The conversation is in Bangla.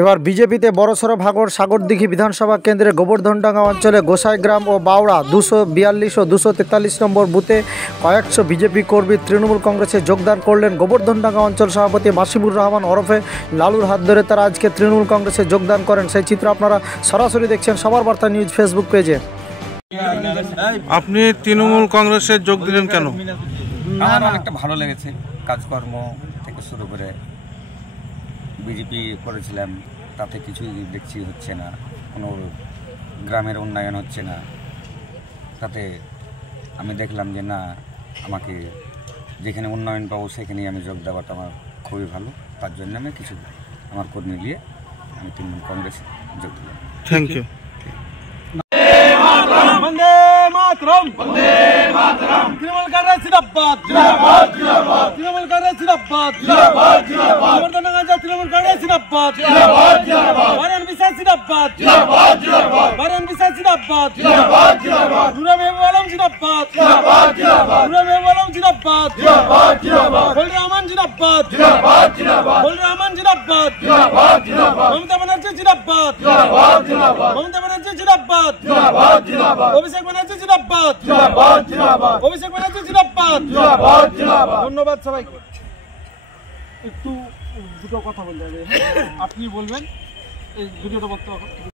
এবার বিজেপিতে বড়সড় ভাগড় সাগরদিঘি বিধানসভা কেন্দ্রের গোবর্ধনডাঙ্গা অঞ্চলে গোসাইগ্রাম ও বাউড়া 242 ও 243 নম্বর বুথে কয়েকশো বিজেপি কর্মী তৃণমূল কংগ্রেসে যোগদান করলেন। গোবর্ধনডাঙ্গা অঞ্চল সভাপতি মাসিবুর রহমান ওরফে লালুর হাত ধরে তারা আজকে তৃণমূল কংগ্রেসে যোগদান করেন। সেই চিত্র আপনারা সরাসরি দেখছেন সবার বার্তা নিউজ ফেসবুক পেজে। আপনি তৃণমূল কংগ্রেসে যোগ দিলেন কেন? আমার অনেকটা ভালো লেগেছে, কাজকর্ম থেকে শুরু করে বিজেপি করেছিলাম, তাতে কিছুই দেখছি হচ্ছে না, কোনো গ্রামের উন্নয়ন হচ্ছে না। তাতে আমি দেখলাম যে না, আমাকে যেখানে উন্নয়ন পাবো সেখানেই আমি যোগ দেওয়াটা আমার খুবই ভালো। তার জন্য আমি কিছু আমার কর্মী নিয়ে আমি তৃণমূল কংগ্রেসে যোগ দিলাম। Thank you. वंदे मातरम, वंदे मातरम। तृणमूल कांग्रेस जिंदाबाद, जिंदाबाद, जिंदाबाद। तृणमूल कांग्रेस जिंदाबाद, जिंदाबाद, जिंदाबाद। गोवर्धनडंगा तृणमूल कांग्रेस जिंदाबाद, जिंदाबाद, जिंदाबाद। वारण विशाल जिंदाबाद, जिंदाबाद, जिंदाबाद। वारण विशाल जिंदाबाद, जिंदाबाद, जिंदाबाद। नूरा महबूब आलम जिंदाबाद, जिंदाबाद, जिंदाबाद। नूरा महबूब आलम जिंदाबाद, जिंदाबाद, जिंदाबाद। बोल रहमान जिंदाबाद, जिंदाबाद, जिंदाबाद। बोल रहमान जिंदाबाद, जिंदाबाद, जिंदाबाद। ममता बनर्जी जिंदाबाद, जिंदाबाद, जिंदाबाद। ममता बनर्जी जिंदाबाद, जिंदाबाद, जिंदाबाद। অভিষেক ব্যানার্জি জিন্দাবাদ, জিন্দাবাদ, জিন্দাবাদ। অভিষেক ব্যানার্জি জিন্দাবাদ, জিন্দাবাদ, জিন্দাবাদ। ধন্যবাদ সবাইকে। একটু দুটো কথা বলতে হবে, আপনি বলবেন এই দুটো বক্তব্য।